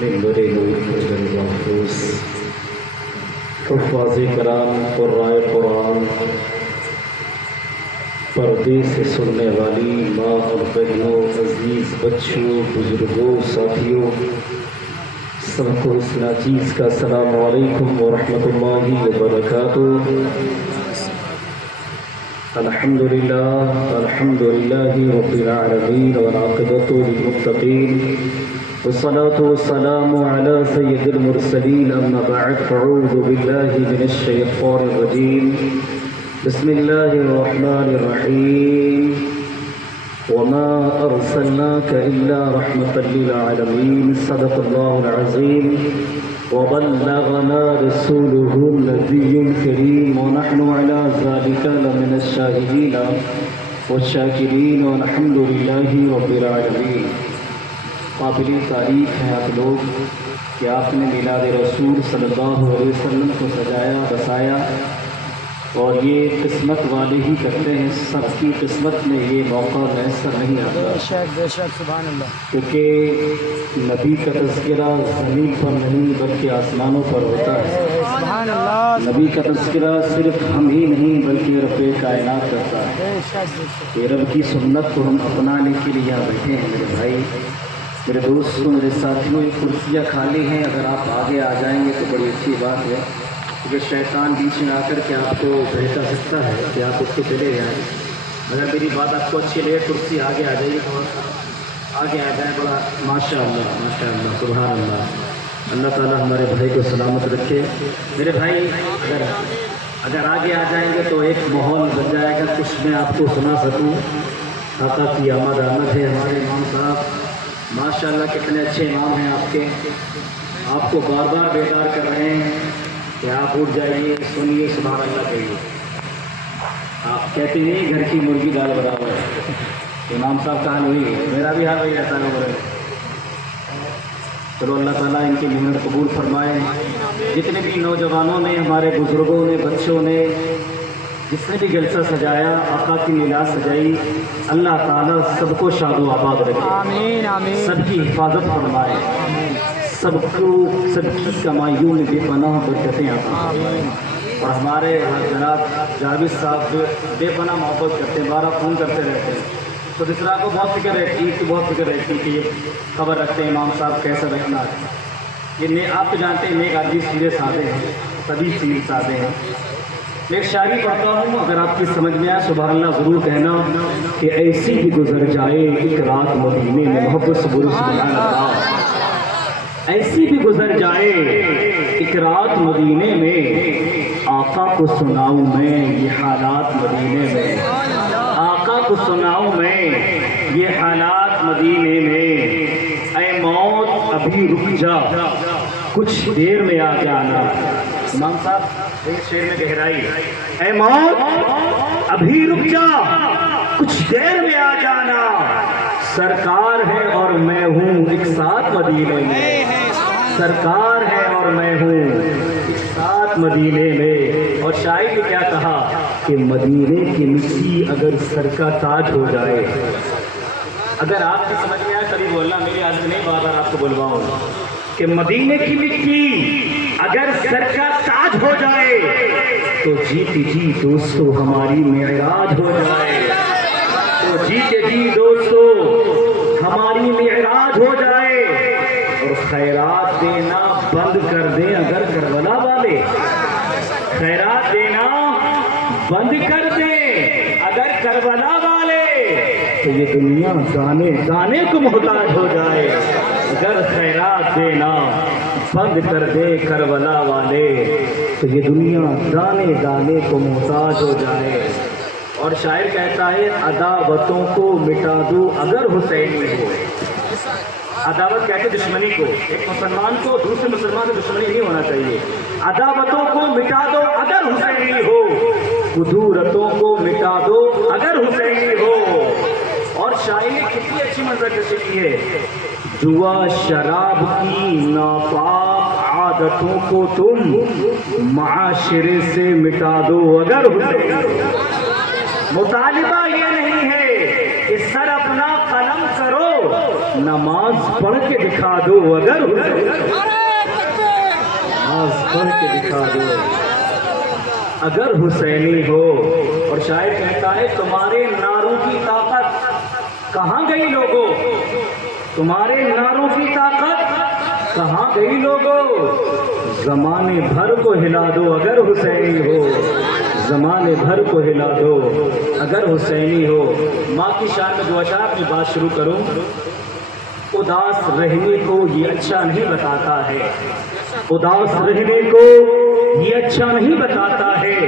منبر نور مجل محفوظ حفاظ کرام قرائے قرآن پردے سے سننے والی ماں اور بہنوں، عزیز بچوں، بزرگوں، ساتھیوں، سب کو اس ناچیز کا السلام علیکم ورحمۃ اللہ وبرکاتہ۔ الحمدللہ رب العالمین والعاقبۃ للمتقین والصلاة والسلام على سید المرسلین، اما بعد فاعوذ باللہ من الشیطان الرجیم، بسم اللہ الرحمن الرحیم، وما ارسلناک الا رحمۃ للعالمین، صدق اللہ العظیم، وبلغنا رسوله النبي الكريم، ونحن على ذلك لمن الشاهدين والشاكرين، والحمد لله رب العالمين۔ قابل تعریف ہیں آپ لوگ کہ آپ نے میلاد رسول صلی اللہ علیہ وسلم کو سجایا بسایا، اور یہ قسمت والے ہی کرتے ہیں، سب کی قسمت میں یہ موقع میسر نہیں آتا، بے شک سبحان اللہ، کیونکہ نبی کا تذکرہ زمین پر نہیں بلکہ آسمانوں پر ہوتا ہے۔ سبحان اللہ، نبی کا تذکرہ صرف ہم ہی نہیں بلکہ رب کائنات کرتا ہے۔ بے شک یہ رب کی سنت کو ہم اپنانے کے لیے یہاں بیٹھے ہیں۔ میرے بھائی، میرے دوستوں، میرے ساتھیوں، یہ کرسیاں خالی ہیں، اگر آپ آگے آ جائیں گے تو بڑی اچھی بات ہے، کیونکہ شیطان بیچ میں آ کر کے آپ کو بہکا سکتا ہے کہ آپ اس کو چلے جائیں۔ اگر میری بات آپ کو اچھی لگے، کرسی آگے آ جائیے، تھوڑا سا آگے آ جائیں۔ بڑا ماشاء اللہ سبحان اللہ، اللہ تعالیٰ ہمارے بھائی کو سلامت رکھے۔ میرے بھائی، اگر آگے آ جائیں گے تو ایک ماحول بن جائے گا، کچھ میں آپ کو سنا سکوں۔ آقا کی آمد ہے ہمارے امام صاحب، ماشاء اللہ کتنے اچھے امام ہیں آپ کے، آپ کو بار بار بیدار کر رہے ہیں کہ آپ اٹھ جائیے، سنیے، سبحان اللہ کہیے۔ آپ کہتے ہیں گھر کی مرغی دال برابر ہے۔ امام صاحب کا حال وہی ہے، میرا بھی حال وہی رہتا ہے۔ چلو اللہ تعالیٰ ان کی محنت قبول فرمائے۔ جتنے بھی نوجوانوں نے، ہمارے بزرگوں نے، بچوں نے، جس نے بھی جلسہ سجایا، آقا کی میلاد سجائی، اللہ تعالیٰ سب کو شاد و آباد رکھے، آمین آمین، سب کی حفاظت فرمائے، سب کی کمائیوں میں بے پناہ برکتیں عطا فرمائے۔ اور ہمارے جناب جاوید صاحب جو بے پناہ محبت کرتے ہیں، بارہ فون کرتے رہتے ہیں، تو دوسرا کو بہت فکر رہتی ہے، بہت فکر رہتی ہے کہ یہ خبر رکھتے ہیں امام صاحب کیسا رکھنا ہے۔ یہ آپ تو جانتے ہیں نیک آدمی سیدھے سادے ہیں، سبھی سیدھے سادے ہیں۔ میں ایک شاعری پڑھتا ہوں، اگر آپ کی سمجھ میں آئے سبحان اللہ ضرور کہنا کہ ایسی بھی گزر جائے ایک رات مدینے میں، محبت سے بولو سبحان اللہ۔ ایسی بھی گزر جائے ایک رات مدینے میں، آقا کو سناؤں میں یہ حالات مدینے میں، آقا کو سناؤں میں یہ حالات مدینے میں، اے موت ابھی رک جا کچھ دیر میں آ جانا۔ امام صاحب ایک شعر میں گہرائی، اے موت ابھی رک جا کچھ دیر میں آ جانا، سرکار ہے اور میں ہوں ایک ساتھ مدینے میں، سرکار ہے اور میں ہوں ایک ساتھ مدینے میں۔ اور شاعر نے کیا کہا کہ مدینے کی مٹی اگر سر کا تاج ہو جائے، اگر آپ کی سمجھ میں آئے کبھی بولنا، میری آج نہیں بات ہے، آپ کو بلواؤں کہ مدینے کی مٹی اگر سر کا تاج ہو جائے تو جیتے جی دوستو ہماری معراج ہو جائے، تو جیتے جی دوستو ہماری معراج ہو جائے، اور خیرات دینا بند کر دیں اگر کربلا والے، خیرات دینا بند کر دیں اگر کربلا والے، تو یہ دنیا دانے دانے کو محتاج ہو جائے، اگر خیرات دینا بند کر دے کربلا والے، تو یہ دنیا دانے دانے کو محتاج ہو جائے۔ اور شاعر کہتا ہے عداوتوں کو مٹا دو اگر حسینی ہو۔ عداوت کہتے دشمنی کو، ایک مسلمان کو دوسرے مسلمان سے دشمنی نہیں ہونا چاہیے۔ عداوتوں کو مٹا دو اگر حسینی ہو، قدورتوں کو مٹا دو اگر حسینی ہو۔ اور شاعری کتنی اچھی منظر کشی کی ہے، جوا شراب کی ناپاک عادتوں کو تم معاشرے سے مٹا دو اگر حسینی ہو۔ مطالبہ یہ نہیں ہے کہ سر اپنا قلم کرو، نماز پڑھ کے دکھا دو اگر نماز پڑھ کے دکھا دو اگر حسینی ہو. اور شاعر کہتا ہے تمہارے نعروں کی طاقت کہاں گئی لوگوں, تمہارے نعروں کی طاقت کہاں گئی لوگوں, زمانے بھر کو ہلا دو اگر حسینی ہو, زمانے بھر کو ہلا دو اگر حسینی ہو. ماں کی شان میں دو اشعار میں بات شروع کروں. اداس رہنے کو یہ اچھا نہیں بتاتا ہے, اداس رہنے کو یہ اچھا نہیں بتاتا ہے,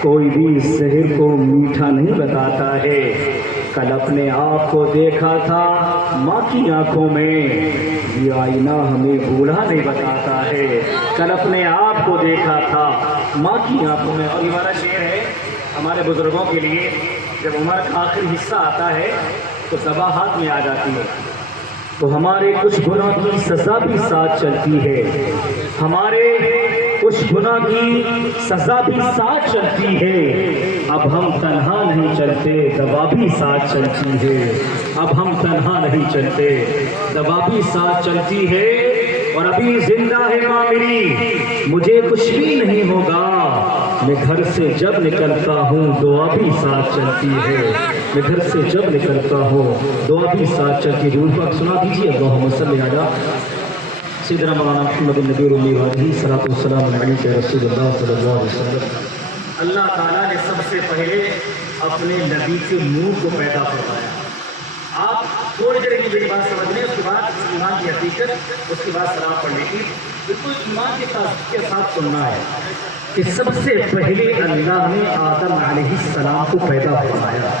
کوئی بھی زہر کو میٹھا نہیں بتاتا ہے. کل اپنے آپ کو دیکھا تھا ماں کی آنکھوں میں, یہ آئینہ ہمیں بوڑھا نہیں بتاتا ہے. کل اپنے آپ کو دیکھا تھا ماں کی آنکھوں میں. اور یہ ہمارا شعر ہے ہمارے بزرگوں کے لیے. جب عمر کا آخری حصہ آتا ہے تو صبا ہاتھ میں آ جاتی ہے, تو ہمارے کچھ گناہ کی سزا بھی ساتھ چلتی ہے, ہمارے کچھ گناہ کی سزا بھی ساتھ چلتی ہے. اب ہم تنہا نہیں چلتے دوا بھی ساتھ چلتی ہے, اب ہم تنہا نہیں چلتے دوا بھی ساتھ چلتی ہے. اور ابھی زندہ ہے ماں میری, مجھے کچھ بھی نہیں ہوگا, میں گھر سے جب نکلتا ہوں دعا بھی ساتھ چلتی ہے, میں گھر سے جب نکلتا ہوں دعا بھی ساتھ چلتی ہے. روح پاک سنا دیجیے اللہم صلی علی سیدنا مولانا محمد النبی علیہ الصلوۃ والسلام علیہ رسول اللہ صلی اللہ علیہ وسلم. اللہ تعالیٰ نے سب سے پہلے اپنے نبی کے نور کو پیدا فرمایا. آپ تھوڑی دیر میں میری بات سمجھ لیں, اس کے بعد ایمان کی حقیقت, اس کے بعد سلام پڑھنے کی بالکل ایمان کے ساتھ سننا ہے کہ سب سے پہلے اللہ نے آدم علیہ السلام کو پیدا فرمایا.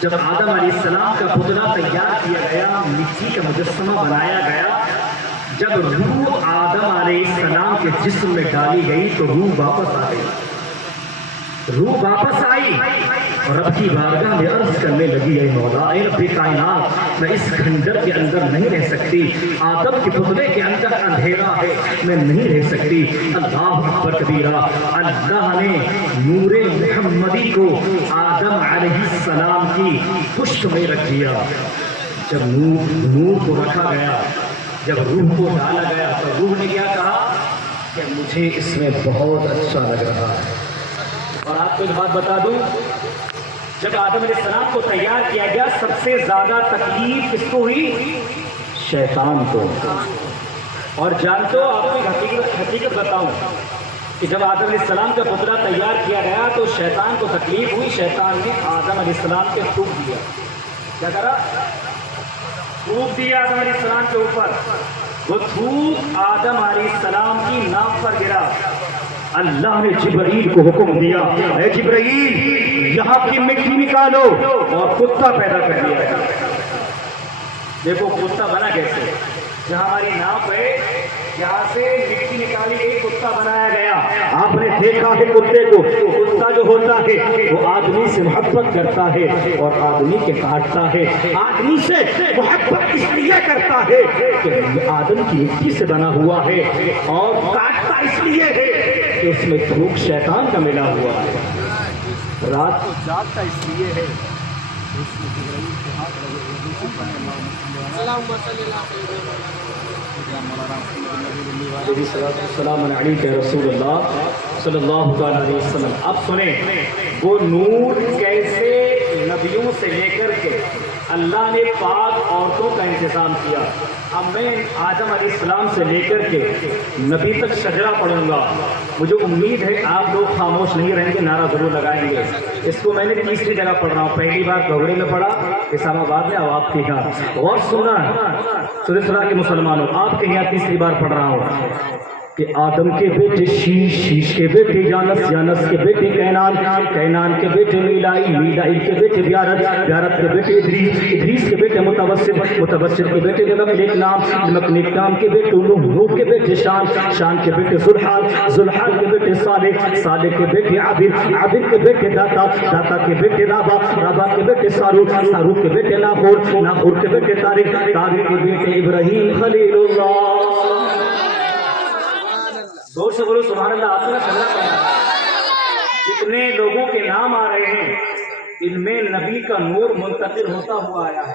جب آدم علیہ السلام کا پتلا تیار کیا گیا, مٹی کا مجسمہ بنایا گیا, جب روح آدم علیہ السلام کے جسم میں ڈالی گئی تو روح واپس آ گئی, روح واپس آئی اور رب کی بارگاہ میں عرض کرنے لگی, اے مولا اے رب کائنات, میں اس کھنڈر کے اندر نہیں رہ سکتی, آدم کے پتلے کے اندر اندھیرا ہے, میں نہیں رہ سکتی. اللہ اکبر کبیرہ. اللہ نے نور محمدی کو آدم علیہ السلام کی پشت میں رکھ دیا. جب نور کو رکھا گیا, جب روح کو ڈالا گیا تو روح نے کیا کہا کہ مجھے اس میں بہت اچھا لگ رہا ہے. اور آپ کو ایک بات بتا دوں, جب آدم علیہ السلام کو تیار کیا گیا سب سے زیادہ تکلیف کس کو ہوئی؟ شیطان کو. اور جانتے ہو آپ کو ایک حقیقت بتاؤں کہ جب آدم علیہ السلام کا پتلا تیار کیا گیا تو شیطان کو تکلیف ہوئی. شیطان نے آدم علیہ السلام کے تھوک دیا. کیا کرا؟ تھوک دیا آدم علیہ السلام کے اوپر. وہ تھوک آدم علیہ السلام کی ناک پر گرا. اللہ نے جبرائیل کو حکم دیا, اے جبرائیل یہاں کی مٹی نکالو, اور کتا پیدا کر دیا. دیکھو کتا بنا کیسے, جہاں ہماری ناپ ہے یہاں سے مٹی نکالی گئی, کتا بنایا گیا. آپ نے دیکھا ہے کتے کو, کتا جو ہوتا ہے وہ آدمی سے محبت کرتا ہے اور آدمی کے کاٹتا ہے. آدمی سے محبت اس لیے کرتا ہے کہ آدم کی مٹی سے بنا ہوا ہے, اور کاٹتا اس لیے ہے کہ اس میں تھوک شیطان کا ملا ہوا ہے. رات کو جاگتا اس لیے ہے السلام علیکم رسول اللہ صلی اللہ علیہ وسلم. اب سنیں وہ نور کیسے نبیوں سے لے کر کے اللہ نے پاک عورتوں کا انتظام کیا. اب میں آدم علیہ السلام سے لے کر کے نبی تک شجرہ پڑھوں گا. مجھے امید ہے آپ لوگ خاموش نہیں رہیں گے, نعرہ ضرور لگائیں گے. اس کو میں نے تیسری جگہ پڑھ رہا ہوں, پہلی بار بھگوڑے میں پڑھا اسلام آباد میں, اب آپ کے یہاں. اور سننا سنا کے مسلمانوں, آپ کے یہاں تیسری بار پڑھ رہا ہوں کہ آدم کے بیٹے شیش, شیش کے بیٹے یانس, یانس کے بیٹے کینان, کینان کے بیٹے میلائی, میلائی کے بیٹے بیارت, بیارت کے بیٹے ادریس, ادریس کے بیٹے متوسط, متوسط کے بیٹے نمک نام کے بیٹے نوح, نوح کے بیٹے شان, شان کے بیٹے زلحال, زلحال کے بیٹے صالح, صالح کے بیٹے عابد, عابد کے بیٹے داتا, داتا کے بیٹے رابع, رابع کے بیٹے ساروق, ساروق کے بیٹے ناخور, ناخور کے بیٹے طارق, طارق کے بیٹے ابراہیم خلیل اللہ. زور سے بولو سبحان اللہ. آپ نے سمجھا پڑھا, جتنے لوگوں کے نام آ رہے ہیں ان میں نبی کا نور منتقل ہوتا ہوا آیا ہے.